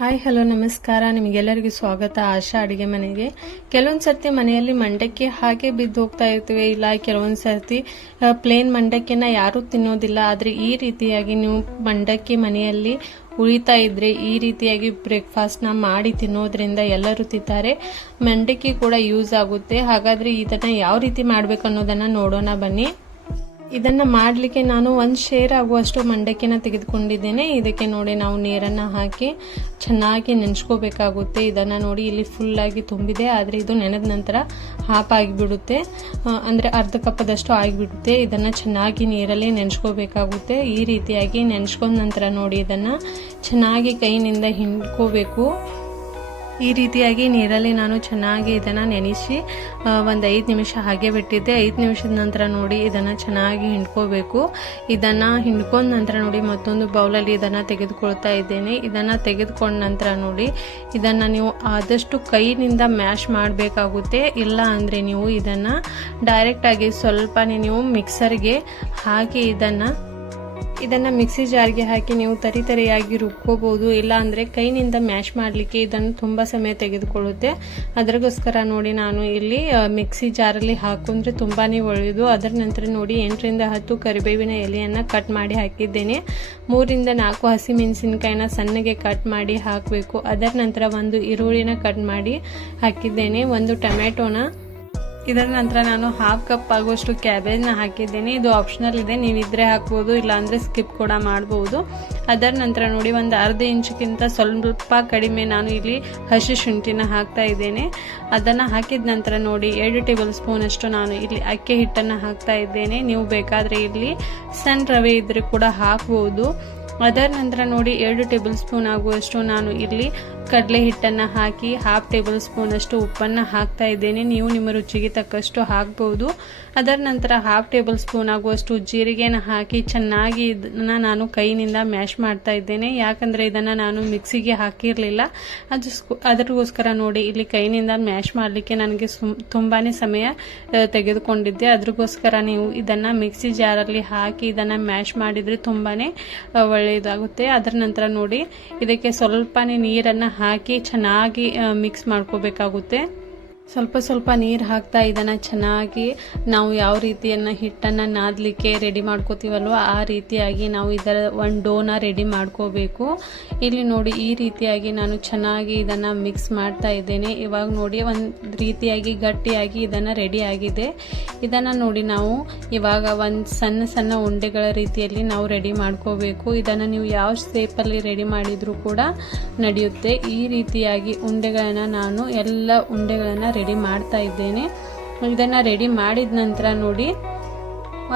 Hi hello ನಮಸ್ಕಾರ. ನಿಮಗೆಲ್ಲರಿಗೂ ಸ್ವಾಗತ ಆಶಾ ಅಡುಗೆ ಮನೆಗೆ. ಕೆಲವೊಂದು ಸರ್ತಿ ಮನೆಯಲ್ಲಿ ಮಂಡಕ್ಕಿ ಹಾಗೆ ಬಿದ್ದು ಹೋಗ್ತಾ ಇರ್ತವೆ, ಇಲ್ಲ ಕೆಲವೊಂದು ಸರ್ತಿ ಪ್ಲೇನ್ ಮಂಡಕ್ಕಿನ ಯಾರೂ ತಿನ್ನೋದಿಲ್ಲ. ಆದರೆ ಈ ರೀತಿಯಾಗಿ ನೀವು ಮಂಡಕ್ಕಿ ಮನೆಯಲ್ಲಿ ಉಳಿತಾ ಇದ್ರೆ ಈ ರೀತಿಯಾಗಿ ಬ್ರೇಕ್ಫಾಸ್ಟ್ನ ಮಾಡಿ ತಿನ್ನೋದ್ರಿಂದ ಎಲ್ಲರೂ ತಿಂತಾರೆ. ಮಂಡಕ್ಕಿ ಕೂಡ ಯೂಸ್ ಆಗುತ್ತೆ. ಹಾಗಾದರೆ ಇದನ್ನು ಯಾವ ರೀತಿ ಮಾಡಬೇಕು ಅನ್ನೋದನ್ನು ನೋಡೋಣ ಬನ್ನಿ. ಇದನ್ನು ಮಾಡಲಿಕ್ಕೆ ನಾನು 1 ಶೇರ್ ಆಗುವಷ್ಟು ಮಂಡಕ್ಕಿನ ತೆಗೆದುಕೊಂಡಿದ್ದೇನೆ. ಇದಕ್ಕೆ ನೋಡಿ ನಾವು ನೀರನ್ನು ಹಾಕಿ ಚೆನ್ನಾಗಿ ನೆನೆಸ್ಕೋಬೇಕಾಗುತ್ತೆ. ಇದನ್ನು ನೋಡಿ ಇಲ್ಲಿ ಫುಲ್ಲಾಗಿ ತುಂಬಿದೆ, ಆದರೆ ಇದು ನೆನೆದ ನಂತರ ಹಾಫ್ ಆಗಿಬಿಡುತ್ತೆ, ಅಂದರೆ ಅರ್ಧ ಕಪ್ಪದಷ್ಟು ಆಗಿಬಿಡುತ್ತೆ. ಇದನ್ನು ಚೆನ್ನಾಗಿ ನೀರಲ್ಲಿ ನೆನೆಸ್ಕೋಬೇಕಾಗುತ್ತೆ. ಈ ರೀತಿಯಾಗಿ ನೆನೆಸ್ಕೊಂಡ ನಂತರ ನೋಡಿ ಇದನ್ನು ಚೆನ್ನಾಗಿ ಕೈನಿಂದ ಹಿಂಡ್ಕೋಬೇಕು. ಈ ರೀತಿಯಾಗಿ ನೀರಲ್ಲಿ ನಾನು ಚೆನ್ನಾಗಿ ಇದನ್ನು ನೆನೆಸಿ ಒಂದು 5 ನಿಮಿಷ ಹಾಗೆ ಬಿಟ್ಟಿದ್ದೆ. 5 ನಿಮಿಷದ ನಂತರ ನೋಡಿ ಇದನ್ನು ಚೆನ್ನಾಗಿ ಹಿಂಡ್ಕೋಬೇಕು. ಇದನ್ನು ಹಿಂಡ್ಕೊಂಡ ನಂತರ ನೋಡಿ ಮತ್ತೊಂದು ಬೌಲಲ್ಲಿ ಇದನ್ನು ತೆಗೆದುಕೊಳ್ತಾ ಇದ್ದೇನೆ. ಇದನ್ನು ತೆಗೆದುಕೊಂಡ ನಂತರ ನೋಡಿ ಇದನ್ನು ನೀವು ಆದಷ್ಟು ಕೈನಿಂದ ಮ್ಯಾಶ್ ಮಾಡಬೇಕಾಗುತ್ತೆ. ಇಲ್ಲ ಅಂದರೆ ನೀವು ಇದನ್ನು ಡೈರೆಕ್ಟಾಗಿ ಸ್ವಲ್ಪನೇ ನೀವು ಮಿಕ್ಸರ್ಗೆ ಹಾಕಿ ಇದನ್ನು ಮಿಕ್ಸಿ ಜಾರ್ಗೆ ಹಾಕಿ ನೀವು ತರಿಯಾಗಿ ರುಬ್ಕೋಬಹುದು. ಇಲ್ಲ ಅಂದರೆ ಕೈನಿಂದ ಮ್ಯಾಶ್ ಮಾಡಲಿಕ್ಕೆ ಇದನ್ನು ತುಂಬ ಸಮಯ ತೆಗೆದುಕೊಳ್ಳುತ್ತೆ. ಅದಕ್ಕೋಸ್ಕರ ನೋಡಿ ನಾನು ಇಲ್ಲಿ ಮಿಕ್ಸಿ ಜಾರಲ್ಲಿ ಹಾಕೊಂಡ್ರೆ ತುಂಬಾ ಒಳ್ಳೆಯದು. ಅದರ ನಂತರ ನೋಡಿ 8 ರಿಂದ 10 ಕರಿಬೇವಿನ ಎಲೆಯನ್ನು ಕಟ್ ಮಾಡಿ ಹಾಕಿದ್ದೇನೆ. 3 ರಿಂದ 4 ಹಸಿಮೆಣಸಿನಕಾಯಿನ ಸಣ್ಣಗೆ ಕಟ್ ಮಾಡಿ ಹಾಕಬೇಕು. ಅದರ ನಂತರ 1 ಈರುಳ್ಳಿನ ಕಟ್ ಮಾಡಿ ಹಾಕಿದ್ದೇನೆ, 1 ಟೊಮೆಟೊನ. ಇದರ ನಂತರ ನಾನು ಹಾಫ್ ಕಪ್ ಆಗುವಷ್ಟು ಕ್ಯಾಬೇಜ್ನ ಹಾಕಿದ್ದೇನೆ. ಇದು ಆಪ್ಷನಲ್ ಇದೆ, ನೀವಿದ್ರೆ ಹಾಕ್ಬೋದು, ಇಲ್ಲಾಂದರೆ ಸ್ಕಿಪ್ ಕೂಡ ಮಾಡ್ಬೋದು. ಅದರ ನಂತರ ನೋಡಿ 1 ಅರ್ಧ ಇಂಚಿಗಿಂತ ಸ್ವಲ್ಪ ಕಡಿಮೆ ನಾನು ಇಲ್ಲಿ ಹಸಿ ಶುಂಠಿನ ಹಾಕ್ತಾ ಇದ್ದೇನೆ. ಅದನ್ನು ಹಾಕಿದ ನಂತರ ನೋಡಿ 2 ಟೇಬಲ್ ಸ್ಪೂನ್ ಅಷ್ಟು ನಾನು ಇಲ್ಲಿ ಅಕ್ಕಿ ಹಿಟ್ಟನ್ನು ಹಾಕ್ತಾ ಇದ್ದೇನೆ. ನೀವು ಬೇಕಾದರೆ ಇಲ್ಲಿ ಸಣ್ಣ ರವೆ ಇದ್ರೆ ಕೂಡ ಹಾಕ್ಬೋದು. ಅದರ ನಂತರ ನೋಡಿ 2 ಟೇಬಲ್ ಸ್ಪೂನ್ ಆಗುವಷ್ಟು ನಾನು ಇಲ್ಲಿ ಕಡಲೆ ಹಿಟ್ಟನ್ನು ಹಾಕಿ ಹಾಫ್ ಟೇಬಲ್ ಸ್ಪೂನ್ ಅಷ್ಟು ಉಪ್ಪನ್ನು ಹಾಕ್ತಾ ಇದ್ದೇನೆ. ನೀವು ನಿಮ್ಮ ರುಚಿಗೆ ತಕ್ಕಷ್ಟು ಹಾಕ್ಬೋದು. ಅದರ ನಂತರ ಹಾಫ್ ಟೇಬಲ್ ಸ್ಪೂನ್ ಆಗುವಷ್ಟು ಜೀರಿಗೆನ ಹಾಕಿ ಚೆನ್ನಾಗಿ ಇದನ್ನು ನಾನು ಕೈನಿಂದ ಮ್ಯಾಶ್ ಮಾಡ್ತಾ ಇದ್ದೇನೆ. ಯಾಕಂದರೆ ಇದನ್ನು ನಾನು ಮಿಕ್ಸಿಗೆ ಹಾಕಿರಲಿಲ್ಲ, ಅದಕ್ಕೋಸ್ಕರ ನೋಡಿ ಇಲ್ಲಿ ಕೈನಿಂದ ಮ್ಯಾಶ್ ಮಾಡಲಿಕ್ಕೆ ನನಗೆ ತುಂಬಾ ಸಮಯ ತೆಗೆದುಕೊಂಡಿದ್ದೆ. ಅದಕ್ಕೋಸ್ಕರ ನೀವು ಇದನ್ನು ಮಿಕ್ಸಿ ಜಾರಲ್ಲಿ ಹಾಕಿ ಇದನ್ನು ಮ್ಯಾಶ್ ಮಾಡಿದರೆ ತುಂಬಾ ಒಳ್ಳೆಯದಾಗುತ್ತೆ. ಅದರ ನಂತರ ನೋಡಿ ಇದಕ್ಕೆ ಸ್ವಲ್ಪನೇ ನೀರನ್ನು ಹಾಕಿ ಚೆನ್ನಾಗಿ ಮಿಕ್ಸ್ ಮಾಡ್ಕೋಬೇಕಾಗುತ್ತೆ. ಸ್ವಲ್ಪ ನೀರು ಹಾಕ್ತಾ ಇದನ್ನು ಚೆನ್ನಾಗಿ ನಾವು ಯಾವ ರೀತಿಯನ್ನು ಹಿಟ್ಟನ್ನು ನಾದಲಿಕ್ಕೆ ರೆಡಿ ಮಾಡ್ಕೋತೀವಲ್ವ ಆ ರೀತಿಯಾಗಿ ನಾವು ಇದರ ಒಂದು ಡೋನ ರೆಡಿ ಮಾಡ್ಕೋಬೇಕು. ಇಲ್ಲಿ ನೋಡಿ ಈ ರೀತಿಯಾಗಿ ನಾನು ಚೆನ್ನಾಗಿ ಇದನ್ನು ಮಿಕ್ಸ್ ಮಾಡ್ತಾ ಇದ್ದೇನೆ. ಇವಾಗ ನೋಡಿ ಒಂದು ರೀತಿಯಾಗಿ ಗಟ್ಟಿಯಾಗಿ ಇದನ್ನು ರೆಡಿ ಆಗಿದೆ. ಇದನ್ನು ನೋಡಿ ನಾವು ಇವಾಗ ಒಂದು ಸಣ್ಣ ಉಂಡೆಗಳ ರೀತಿಯಲ್ಲಿ ನಾವು ರೆಡಿ ಮಾಡ್ಕೋಬೇಕು. ಇದನ್ನು ನೀವು ಯಾವ ಶೇಪಲ್ಲಿ ರೆಡಿ ಮಾಡಿದರೂ ಕೂಡ ನಡೆಯುತ್ತೆ. ಈ ರೀತಿಯಾಗಿ ಉಂಡೆಗಳನ್ನು ನಾನು ಎಲ್ಲ ಉಂಡೆಗಳನ್ನು ರೆಡಿ ಮಾಡ್ತಾ ಇದ್ದೇನೆ. ಇದನ್ನು ರೆಡಿ ಮಾಡಿದ ನಂತರ ನೋಡಿ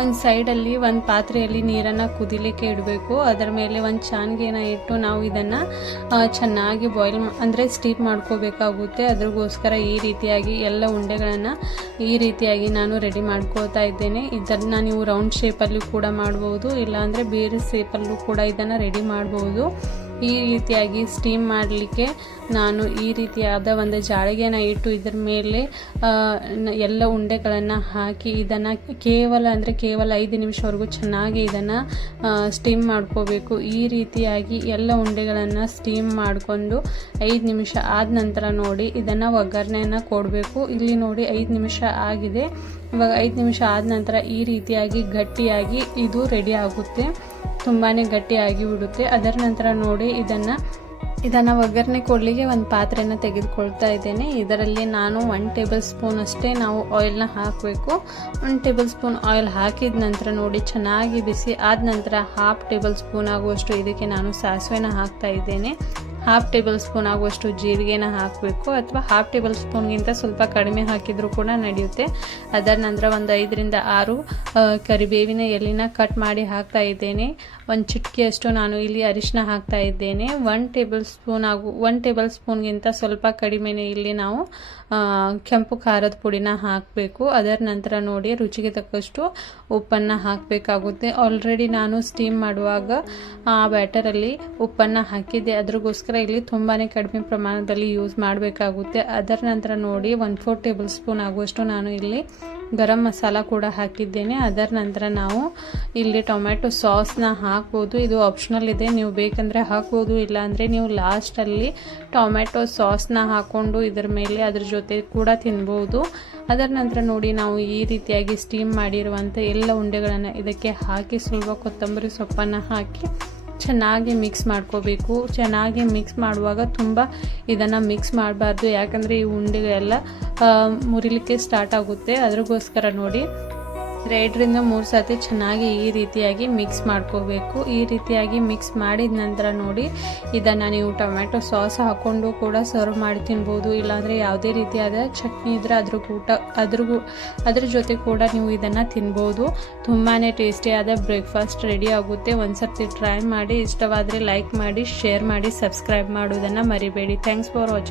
ಒಂದು ಸೈಡಲ್ಲಿ ಒಂದು ಪಾತ್ರೆಯಲ್ಲಿ ನೀರನ್ನು ಕುದಿಲಿಕ್ಕೆ ಇಡಬೇಕು. ಅದರ ಮೇಲೆ ಒಂದು ಚಾನ್ಗೆನ ಇಟ್ಟು ನಾವು ಇದನ್ನು ಚೆನ್ನಾಗಿ ಬಾಯ್ಲ್ ಅಂದರೆ ಸ್ಟೀಮ್ ಮಾಡ್ಕೋಬೇಕಾಗುತ್ತೆ. ಅದಕ್ಕೋಸ್ಕರ ಈ ರೀತಿಯಾಗಿ ಎಲ್ಲ ಉಂಡೆಗಳನ್ನು ಈ ರೀತಿಯಾಗಿ ನಾನು ರೆಡಿ ಮಾಡ್ಕೋತಾ ಇದ್ದೇನೆ. ಇದನ್ನು ನೀವು ರೌಂಡ್ ಶೇಪಲ್ಲಿ ಕೂಡ ಮಾಡ್ಬೋದು, ಇಲ್ಲಾಂದರೆ ಬೇರೆ ಶೇಪಲ್ಲೂ ಕೂಡ ಇದನ್ನು ರೆಡಿ ಮಾಡ್ಬೋದು. ಈ ರೀತಿಯಾಗಿ ಸ್ಟೀಮ್ ಮಾಡಲಿಕ್ಕೆ ನಾನು ಈ ರೀತಿಯಾದ ಒಂದು ಜಾಳಿಗೆನ ಇಟ್ಟು ಇದರ ಮೇಲೆ ಎಲ್ಲ ಉಂಡೆಗಳನ್ನು ಹಾಕಿ ಇದನ್ನು ಕೇವಲ 5 ನಿಮಿಷವರೆಗೂ ಚೆನ್ನಾಗಿ ಇದನ್ನು ಸ್ಟೀಮ್ ಮಾಡ್ಕೋಬೇಕು. ಈ ರೀತಿಯಾಗಿ ಎಲ್ಲ ಉಂಡೆಗಳನ್ನು ಸ್ಟೀಮ್ ಮಾಡಿಕೊಂಡು 5 ನಿಮಿಷ ಆದ ನಂತರ ನೋಡಿ ಇದನ್ನು ಒಗ್ಗರಣೆಯನ್ನು ಕೊಡಬೇಕು. ಇಲ್ಲಿ ನೋಡಿ 5 ನಿಮಿಷ ಆಗಿದೆ. ಇವಾಗ 5 ನಿಮಿಷ ಆದ ನಂತರ ಈ ರೀತಿಯಾಗಿ ಗಟ್ಟಿಯಾಗಿ ಇದು ರೆಡಿ ಆಗುತ್ತೆ, ತುಂಬಾ ಗಟ್ಟಿಯಾಗಿ ಬಿಡುತ್ತೆ. ಅದರ ನಂತರ ನೋಡಿ ಇದನ್ನು ಒಗ್ಗರಣೆ ಕೊಡಲಿಕ್ಕೆ ಒಂದು ಪಾತ್ರೆನ ತೆಗೆದುಕೊಳ್ತಾ ಇದ್ದೇನೆ. ಇದರಲ್ಲಿ ನಾನು 1 ಟೇಬಲ್ ಸ್ಪೂನ್ ಅಷ್ಟೇ ನಾವು ಆಯಿಲ್ನ ಹಾಕಬೇಕು. 1 ಟೇಬಲ್ ಸ್ಪೂನ್ ಆಯಿಲ್ ಹಾಕಿದ ನಂತರ ನೋಡಿ ಚೆನ್ನಾಗಿ ಬಿಸಿ ಆದ ನಂತರ ಹಾಫ್ ಟೇಬಲ್ ಸ್ಪೂನ್ ಆಗುವಷ್ಟು ಇದಕ್ಕೆ ನಾನು ಸಾಸಿವೆನ ಹಾಕ್ತಾ ಇದ್ದೇನೆ. ಹಾಫ್ ಟೇಬಲ್ ಸ್ಪೂನ್ ಆಗುವಷ್ಟು ಜೀರಿಗೆನ ಹಾಕಬೇಕು, ಅಥವಾ ಹಾಫ್ ಟೇಬಲ್ ಸ್ಪೂನ್ಗಿಂತ ಸ್ವಲ್ಪ ಕಡಿಮೆ ಹಾಕಿದರೂ ಕೂಡ ನಡೆಯುತ್ತೆ. ಅದರ ನಂತರ ಒಂದು 5 ರಿಂದ 6 ಕರಿಬೇವಿನ ಎಲೆನ ಕಟ್ ಮಾಡಿ ಹಾಕ್ತಾ ಇದ್ದೇನೆ. 1 ಚಿಟಿಕೆಯಷ್ಟು ನಾನು ಇಲ್ಲಿ ಅರಿಶಿನ ಹಾಕ್ತಾ ಇದ್ದೇನೆ. 1 ಟೇಬಲ್ ಸ್ಪೂನ್ಗಿಂತ ಸ್ವಲ್ಪ ಕಡಿಮೆನೇ ಇಲ್ಲಿ ನಾವು ಕೆಂಪು ಖಾರದ ಪುಡಿನ ಹಾಕಬೇಕು. ಅದರ ನಂತರ ನೋಡಿ ರುಚಿಗೆ ತಕ್ಕಷ್ಟು ಉಪ್ಪನ್ನು ಹಾಕಬೇಕಾಗುತ್ತೆ. ಆಲ್ರೆಡಿ ನಾನು ಸ್ಟೀಮ್ ಮಾಡುವಾಗ ಆ ಬ್ಯಾಟರಲ್ಲಿ ಉಪ್ಪನ್ನು ಹಾಕಿದ್ದೆ, ಅದಕ್ಕೋಸ್ಕರ ಅದಕ್ಕೋಸ್ಕರ ಇಲ್ಲಿ ತುಂಬಾ ಕಡಿಮೆ ಪ್ರಮಾಣದಲ್ಲಿ ಯೂಸ್ ಮಾಡಬೇಕಾಗುತ್ತೆ. ಅದರ ನಂತರ ನೋಡಿ 1/4 ಟೇಬಲ್ ಸ್ಪೂನ್ ಆಗುವಷ್ಟು ನಾನು ಇಲ್ಲಿ ಗರಂ ಮಸಾಲ ಕೂಡ ಹಾಕಿದ್ದೇನೆ. ಅದರ ನಂತರ ನಾವು ಇಲ್ಲಿ ಟೊಮ್ಯಾಟೊ ಸಾಸ್ನ ಹಾಕ್ಬೋದು. ಇದು ಆಪ್ಷನಲ್ ಇದೆ, ನೀವು ಬೇಕಂದರೆ ಹಾಕ್ಬೋದು, ಇಲ್ಲಾಂದರೆ ನೀವು ಲಾಸ್ಟಲ್ಲಿ ಟೊಮ್ಯಾಟೊ ಸಾಸ್ನ ಹಾಕ್ಕೊಂಡು ಇದರ ಮೇಲೆ ಅದ್ರ ಜೊತೆ ಕೂಡ ತಿನ್ಬೋದು. ಅದರ ನಂತರ ನೋಡಿ ನಾವು ಈ ರೀತಿಯಾಗಿ ಸ್ಟೀಮ್ ಮಾಡಿರುವಂಥ ಎಲ್ಲ ಉಂಡೆಗಳನ್ನು ಇದಕ್ಕೆ ಹಾಕಿ ಸ್ವಲ್ಪ ಕೊತ್ತಂಬರಿ ಸೊಪ್ಪನ್ನು ಹಾಕಿ ಚೆನ್ನಾಗಿ ಮಿಕ್ಸ್ ಮಾಡ್ಕೋಬೇಕು. ಚೆನ್ನಾಗಿ ಮಿಕ್ಸ್ ಮಾಡುವಾಗ ತುಂಬ ಇದನ್ನು ಮಿಕ್ಸ್ ಮಾಡಬಾರ್ದು, ಯಾಕಂದರೆ ಈ ಉಂಡೆಗೆಲ್ಲ ಮುರಿಲಿಕ್ಕೆ ಸ್ಟಾರ್ಟ್ ಆಗುತ್ತೆ. ಅದ್ರಗೋಸ್ಕರ ನೋಡಿ 2ರಿಂದ 3 ಸರ್ತಿ ಚೆನ್ನಾಗಿ ಈ ರೀತಿಯಾಗಿ ಮಿಕ್ಸ್ ಮಾಡ್ಕೋಬೇಕು. ಈ ರೀತಿಯಾಗಿ ಮಿಕ್ಸ್ ಮಾಡಿದ ನಂತರ ನೋಡಿ ಇದನ್ನು ನೀವು ಟೊಮ್ಯಾಟೊ ಸಾಸ್ ಹಾಕ್ಕೊಂಡು ಕೂಡ ಸರ್ವ್ ಮಾಡಿ ತಿನ್ಬೋದು, ಇಲ್ಲಾಂದರೆ ಯಾವುದೇ ರೀತಿಯಾದ ಚಟ್ನಿ ಇದ್ದರೆ ಅದ್ರ ಜೊತೆ ಕೂಡ ನೀವು ಇದನ್ನು ತಿನ್ಬೋದು. ತುಂಬಾ ಟೇಸ್ಟಿಯಾದ ಬ್ರೇಕ್ಫಾಸ್ಟ್ ರೆಡಿ ಆಗುತ್ತೆ. ಒಂದು ಸರ್ತಿ ಟ್ರೈ ಮಾಡಿ, ಇಷ್ಟವಾದರೆ ಲೈಕ್ ಮಾಡಿ, ಶೇರ್ ಮಾಡಿ, ಸಬ್ಸ್ಕ್ರೈಬ್ ಮಾಡೋದನ್ನು ಮರಿಬೇಡಿ. Thanks for watching.